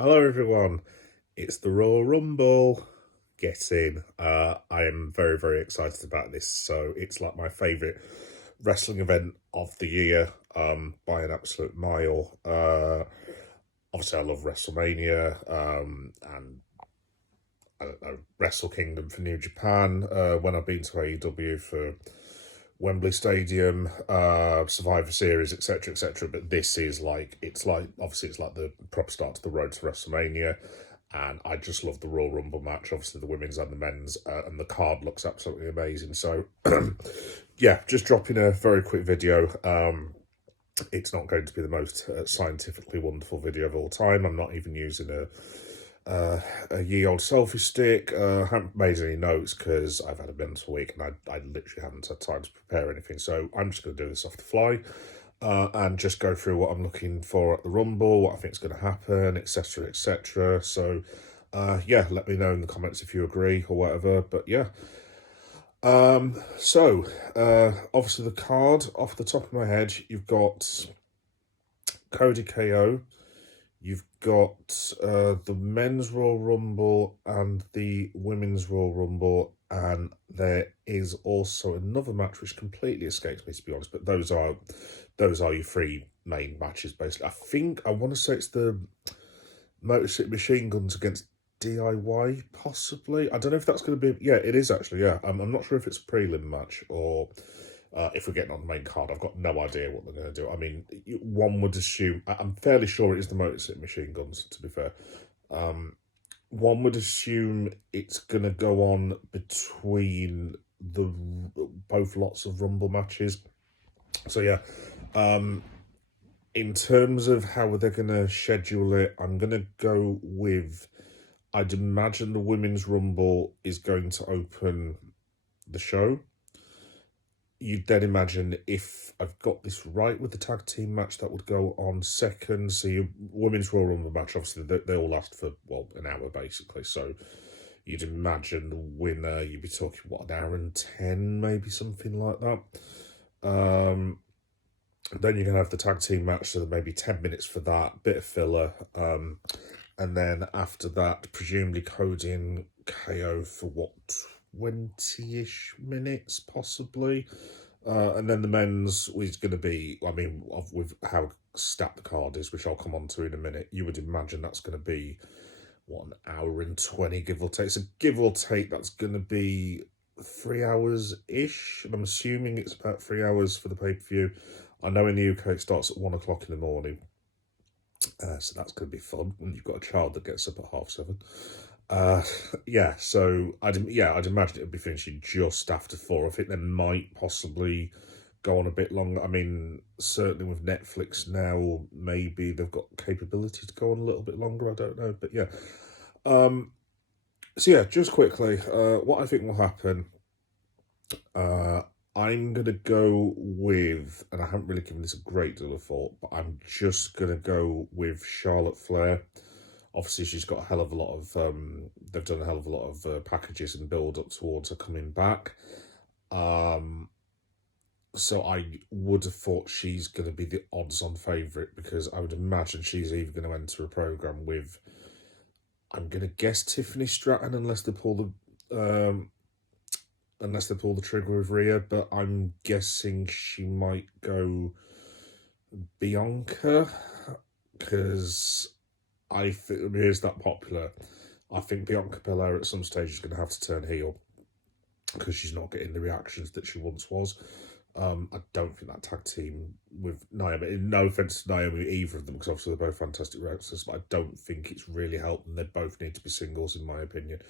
Hello everyone, it's the Royal Rumble. Get in. I am very, very excited about this. So it's like my favourite wrestling event of the year, by an absolute mile. Obviously I love Wrestlemania, and I don't know, Wrestle Kingdom for New Japan, when I've been to AEW for Wembley Stadium, Survivor Series, etc., etc. But this is like, it's like, obviously it's like the proper start to the road to WrestleMania, and I just love the Royal Rumble match, obviously the women's and the men's, and the card looks absolutely amazing. So, yeah, just dropping a very quick video. It's not going to be the most scientifically wonderful video of all time. I'm not even using a ye old selfie stick. I haven't made any notes because I've had a mental week and I literally haven't had time to prepare anything. So I'm just going to do this off the fly, and just go through what I'm looking for at the Rumble, what I think is going to happen, etc., etc. So, yeah, let me know in the comments if you agree or whatever. But yeah. Obviously the card, off the top of my head, you've got Cody KO, you've got the men's Royal Rumble and the women's Royal Rumble, and there is also another match which completely escapes me, to be honest. But those are your three main matches, basically. I want to say it's the Motor City Machine Guns against DIY, possibly. I don't know if that's going to be. Yeah, it is actually. Yeah, I'm not sure if it's a prelim match or if we're getting on the main card. I've got no idea what they're going to do. I mean, one would assume. I'm fairly sure it is the Motor City Machine Guns, to be fair. One would assume it's going to go on between the both lots of Rumble matches. So yeah, in terms of how they're going to schedule it, I'm going to go with, I'd imagine the Women's Rumble is going to open the show. You'd then imagine, if I've got this right with the tag team match, that would go on second. So your Women's Royal Rumble match, obviously, they all last for, well, an hour, basically. So you'd imagine the winner, you'd be talking, what, an hour and 10, maybe something like that. Then you're going to have the tag team match, so maybe 10 minutes for that, bit of filler. And then after that, presumably Cody and KO for what, 20-ish minutes, possibly. And then the men's is going to be, I mean, with how stacked the card is, which I'll come on to in a minute, you would imagine that's going to be, what, an hour and 20, give or take. So give or take, that's going to be 3 hours-ish. And I'm assuming it's about 3 hours for the pay-per-view. I know in the UK it starts at 1 o'clock in the morning. So that's going to be fun. And you've got a child that gets up at 7:30. Yeah, so I'd imagine it would be finishing just after 4. I think they might possibly go on a bit longer. I mean, certainly with Netflix now, maybe they've got capability to go on a little bit longer. I don't know, but yeah. So yeah, just quickly, what I think will happen. I'm going to go with, and I haven't really given this a great deal of thought, but I'm just going to go with Charlotte Flair. Obviously, she's got a hell of a lot of, they've done a hell of a lot of packages and build up towards her coming back. So I would have thought she's going to be the odds-on favourite, because I would imagine she's either going to enter a programme with, I'm going to guess, Tiffany Stratton, unless they pull the trigger with Rhea, but I'm guessing she might go Bianca, because I think Rhea's that popular. I think Bianca Belair at some stage is going to have to turn heel, because she's not getting the reactions that she once was. I don't think that tag team with Naomi, no offence to Naomi, either of them, because obviously they're both fantastic wrestlers, but I don't think it's really helped them. They both need to be singles, in my opinion.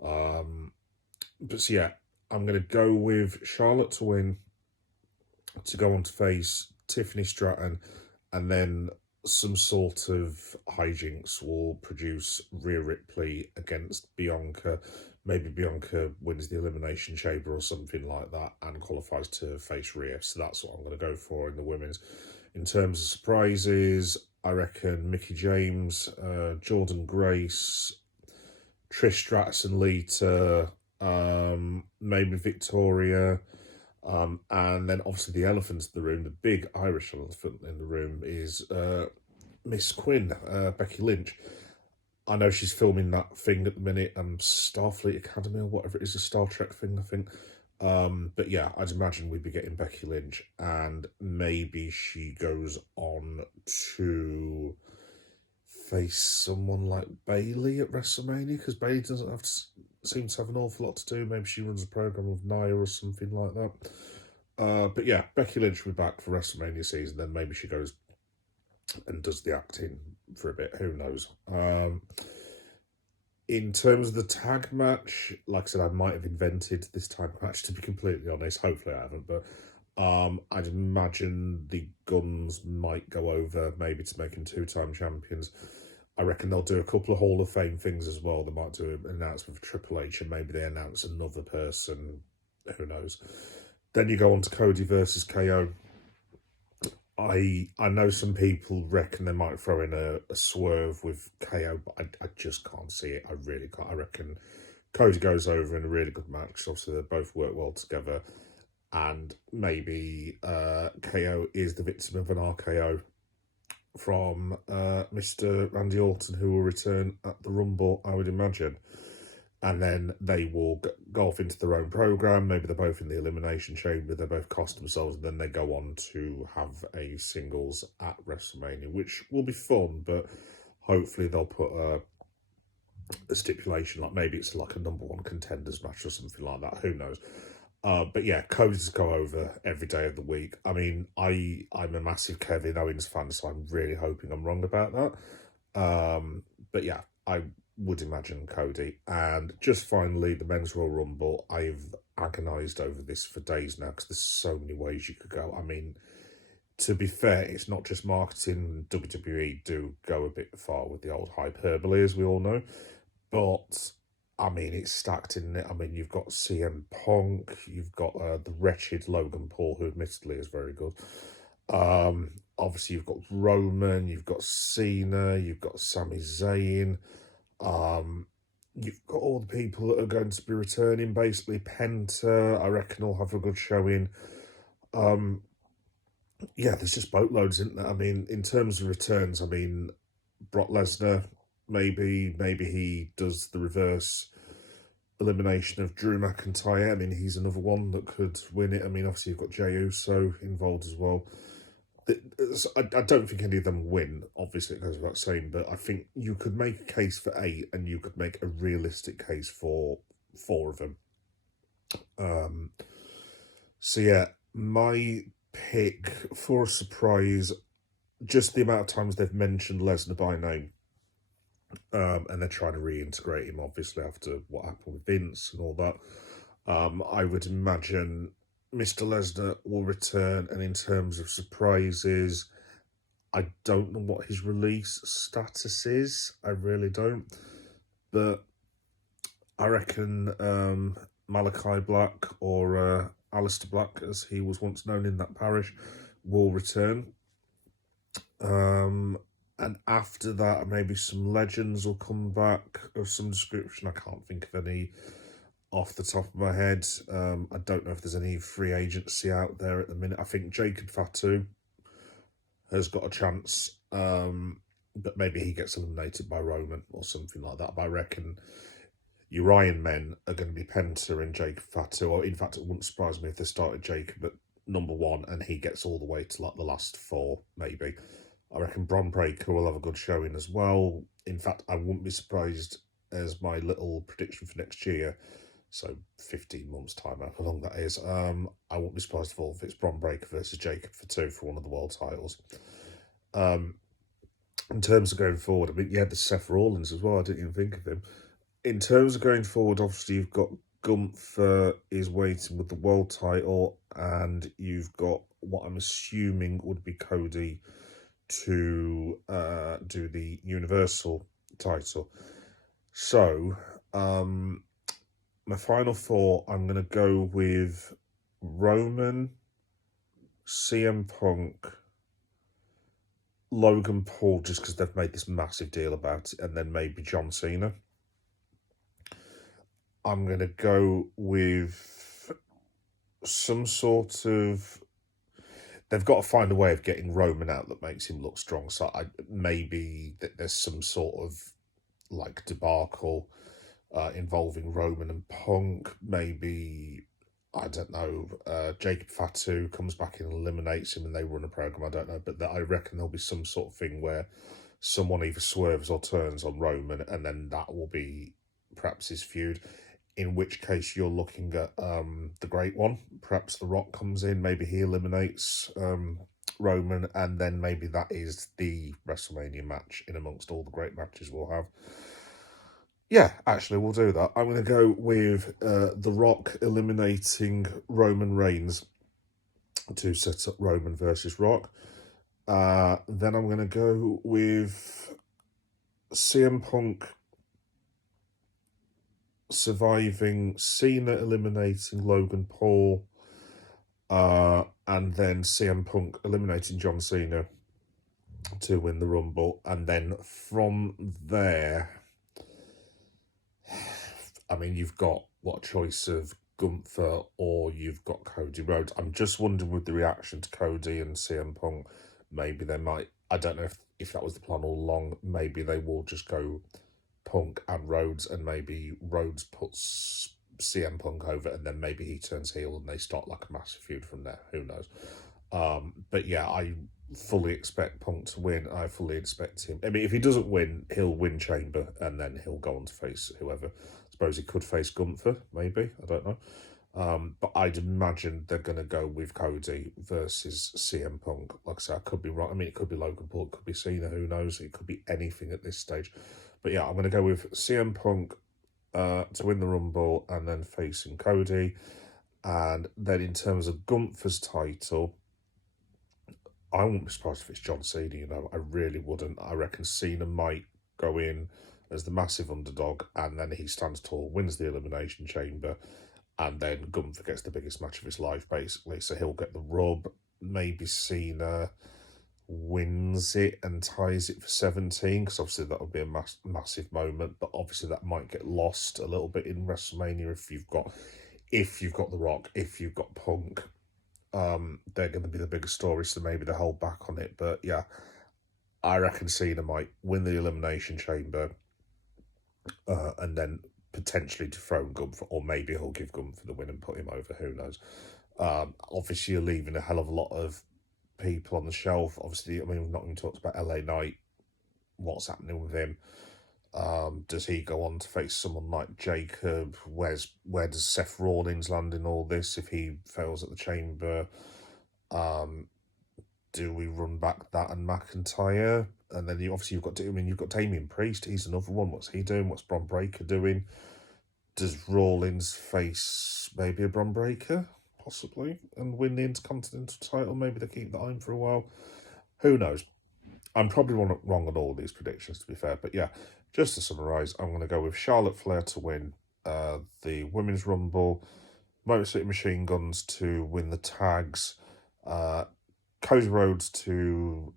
But so yeah, I'm going to go with Charlotte to win, to go on to face Tiffany Stratton, and then some sort of hijinks will produce Rhea Ripley against Bianca. Maybe Bianca wins the Elimination Chamber or something like that and qualifies to face Rhea. So that's what I'm going to go for in the women's. In terms of surprises, I reckon Mickie James, Jordan Grace, Trish Stratus and Lita, maybe Victoria, and then obviously the elephant in the room, the big Irish elephant in the room, is Miss Quinn, Becky Lynch. I know she's filming that thing at the minute, Starfleet Academy or whatever it is, a Star Trek thing, I think. But yeah, I'd imagine we'd be getting Becky Lynch, and maybe she goes on to face someone like Bailey at WrestleMania, because Bailey doesn't have to seem to have an awful lot to do. Maybe she runs a program with Nia or something like that. But yeah, Becky Lynch will be back for WrestleMania season. Then maybe she goes and does the acting for a bit. Who knows? In terms of the tag match, like I said, I might have invented this tag match, to be completely honest. Hopefully I haven't, but I'd imagine the Guns might go over, maybe to making two-time champions. I reckon they'll do a couple of Hall of Fame things as well. They might do an announcement for Triple H, and maybe they announce another person. Who knows? Then you go on to Cody versus KO. I know some people reckon they might throw in a swerve with KO, but I just can't see it. I really can't. I reckon Cody goes over in a really good match. Obviously, they both work well together. And maybe KO is the victim of an RKO from Mr. Randy Orton, who will return at the Rumble, I would imagine. And then they will go off into their own program. Maybe they're both in the Elimination Chamber. They both cost themselves, and then they go on to have a singles at WrestleMania, which will be fun. But hopefully they'll put a stipulation, like maybe it's like a #1 contenders match or something like that. Who knows? But yeah, Cody's go over every day of the week. I mean, I'm a massive Kevin Owens fan, so I'm really hoping I'm wrong about that. But yeah, I would imagine Cody. And just finally, the Men's Royal Rumble. I've agonised over this for days now, because there's so many ways you could go. I mean, to be fair, it's not just marketing. WWE do go a bit far with the old hyperbole, as we all know. But I mean, it's stacked in it. I mean, you've got CM Punk, you've got the wretched Logan Paul, who admittedly is very good. Obviously, you've got Roman, you've got Cena, you've got Sami Zayn. You've got all the people that are going to be returning. Basically, Penta, I reckon, will have a good showing. Yeah, there's just boatloads, isn't there? I mean, in terms of returns, I mean, Brock Lesnar, maybe he does the reverse elimination of Drew McIntyre. I mean, he's another one that could win it. I mean, obviously you've got Jey Uso involved as well. I don't think any of them win, obviously it goes without saying, but I think you could make a case for 8, and you could make a realistic case for 4 of them. So yeah, my pick for a surprise, just the amount of times they've mentioned Lesnar by name, and they're trying to reintegrate him, obviously, after what happened with Vince and all that. I would imagine Mr. Lesnar will return, and in terms of surprises, I don't know what his release status is. I really don't. But I reckon Malachi Black, or Alistair Black, as he was once known in that parish, will return. And after that, maybe some legends will come back of some description. I can't think of any off the top of my head. I don't know if there's any free agency out there at the minute. I think Jacob Fatu has got a chance, but maybe he gets eliminated by Roman or something like that. But I reckon your Iron Men are going to be Penta and Jacob Fatu, or in fact, it wouldn't surprise me if they started Jacob at #1 and he gets all the way to like the last 4, maybe. I reckon Bron Breakker will have a good showing as well. In fact, I wouldn't be surprised, as my little prediction for next year, so 15 months' time, how long that is, I won't be surprised at all if it's Bron Breakker versus Jacob Fatu for one of the world titles. In terms of going forward, I mean, you had the Seth Rollins as well. I didn't even think of him. In terms of going forward, obviously, you've got Gunther is waiting with the world title, and you've got what I'm assuming would be Cody to do the Universal title. So, my final 4, I'm going to go with Roman, CM Punk, Logan Paul, just because they've made this massive deal about it, and then maybe John Cena. I'm going to go with some sort of... They've got to find a way of getting Roman out that makes him look strong. So maybe there's some sort of like debacle involving Roman and Punk. Maybe, I don't know, Jacob Fatu comes back and eliminates him and they run a program. I don't know, but I reckon there'll be some sort of thing where someone either swerves or turns on Roman, and then that will be perhaps his feud. In which case, you're looking at the Great One. Perhaps The Rock comes in, maybe he eliminates Roman, and then maybe that is the WrestleMania match in amongst all the great matches we'll have. Yeah, actually, we'll do that. I'm going to go with The Rock eliminating Roman Reigns to set up Roman versus Rock. Then I'm going to go with CM Punk surviving, Cena eliminating Logan Paul, and then CM Punk eliminating John Cena to win the Rumble. And then from there, I mean, you've got what choice of Gunther or you've got Cody Rhodes. I'm just wondering with the reaction to Cody and CM Punk, maybe they might, I don't know if that was the plan all along, maybe they will just go Punk and Rhodes, and maybe Rhodes puts CM Punk over, and then maybe he turns heel and they start like a massive feud from there. Who knows? But yeah, I fully expect Punk to win. I fully expect him. I mean, if he doesn't win, he'll win Chamber, and then he'll go on to face whoever. I suppose he could face Gunther, maybe. I don't know. But I'd imagine they're going to go with Cody versus CM Punk. Like I said, I could be wrong. I mean, it could be Logan Paul, it could be Cena, who knows? It could be anything at this stage. But yeah, I'm going to go with CM Punk to win the Rumble and then facing Cody. And then in terms of Gunther's title, I wouldn't be surprised if it's John Cena, you know. I really wouldn't. I reckon Cena might go in as the massive underdog, and then he stands tall, wins the Elimination Chamber, and then Gunther gets the biggest match of his life, basically. So he'll get the rub. Maybe Cena wins it and ties it for 17, because obviously that would be a massive moment, but obviously that might get lost a little bit in WrestleMania if you've got The Rock, if you've got Punk. They're going to be the biggest story, so maybe they hold back on it. But yeah, I reckon Cena might win the Elimination Chamber and then potentially dethrone Gunther, or maybe he'll give Gunther the win and put him over. Who knows? Obviously, you're leaving a hell of a lot of people on the shelf. Obviously, I mean, we've not even talked about LA Knight. What's happening with him? Does he go on to face someone like Jacob? Where does Seth Rollins land in all this if he fails at the Chamber? Do we run back that and McIntyre? And then you've got Damian Priest. He's another one. What's he doing? What's Bron Breakker doing? Does Rollins face maybe a Bron Breakker, possibly, and win the Intercontinental title? Maybe they keep that on for a while. Who knows? I'm probably wrong on all these predictions, to be fair. But yeah, just to summarise, I'm going to go with Charlotte Flair to win the Women's Rumble, Motor City Machine Guns to win the tags, Cody Rhodes to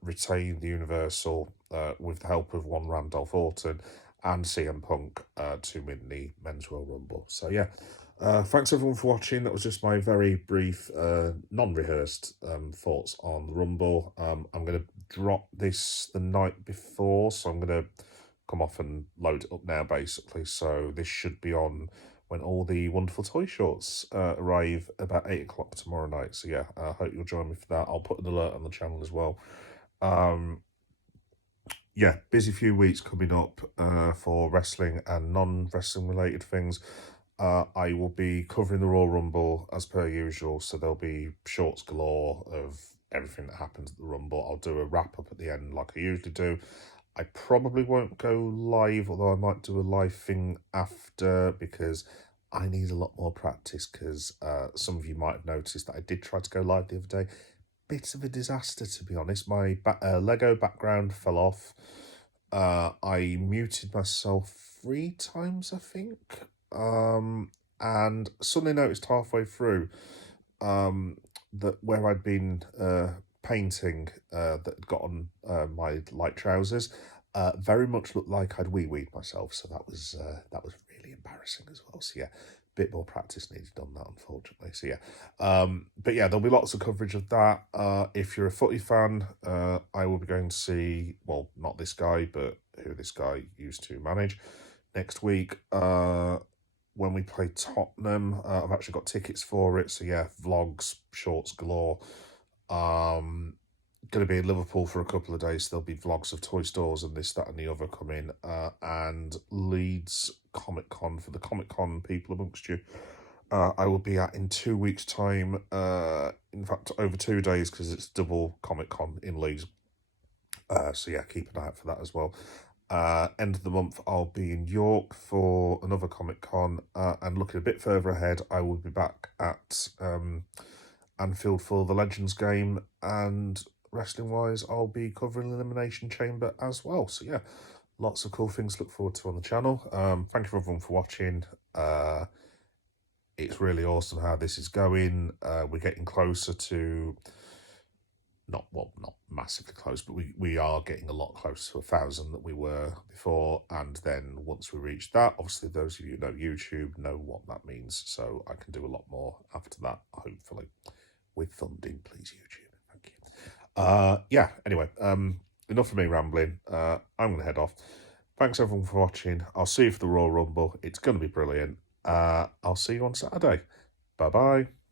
retain the Universal with the help of one Randolph Orton, and CM Punk to win the Men's Royal Rumble. So yeah, thanks everyone for watching. That was just my very brief, non-rehearsed thoughts on the Rumble. I'm going to drop this the night before, so I'm going to come off and load it up now, basically. So this should be on when all the wonderful toy shorts arrive about 8 o'clock tomorrow night. So yeah, I hope you'll join me for that. I'll put an alert on the channel as well. Yeah, busy few weeks coming up for wrestling and non-wrestling related things. I will be covering the Royal Rumble as per usual, so there'll be shorts galore of everything that happens at the Rumble. I'll do a wrap-up at the end like I usually do. I probably won't go live, although I might do a live thing after, because I need a lot more practice, because some of you might have noticed that I did try to go live the other day. Bit of a disaster, to be honest. My Lego background fell off. I muted myself 3 times, I think. And suddenly noticed halfway through that where I'd been painting that had got on my light trousers very much looked like I'd wee-weed myself. So that was really embarrassing as well. So yeah, bit more practice needed on that, unfortunately. So yeah, but yeah, there'll be lots of coverage of that. If you're a footy fan, I will be going to see, well, not this guy, but who this guy used to manage next week. When we play Tottenham, I've actually got tickets for it. So yeah, vlogs, shorts galore. Going to be in Liverpool for a couple of days. There'll be vlogs of toy stores and this, that, and the other coming. And Leeds Comic Con for the Comic Con people amongst you. I will be at in 2 weeks' time. In fact, over 2 days because it's double Comic Con in Leeds. So yeah, keep an eye out for that as well. End of the month, I'll be in York for another Comic Con. And looking a bit further ahead, I will be back at Anfield for the Legends game, and wrestling wise I'll be covering Elimination Chamber as well. So yeah, lots of cool things to look forward to on the channel. Thank you for everyone for watching. It's really awesome how this is going. We're getting closer to, not massively close, but we are getting a lot closer to 1,000 that we were before. And then once we reach that, obviously those of you who know YouTube know what that means, so I can do a lot more after that, hopefully, with funding, please, YouTube. Thank you. Yeah, anyway, enough of me rambling. I'm going to head off. Thanks everyone for watching. I'll see you for the Royal Rumble. It's going to be brilliant. I'll see you on Saturday. Bye-bye.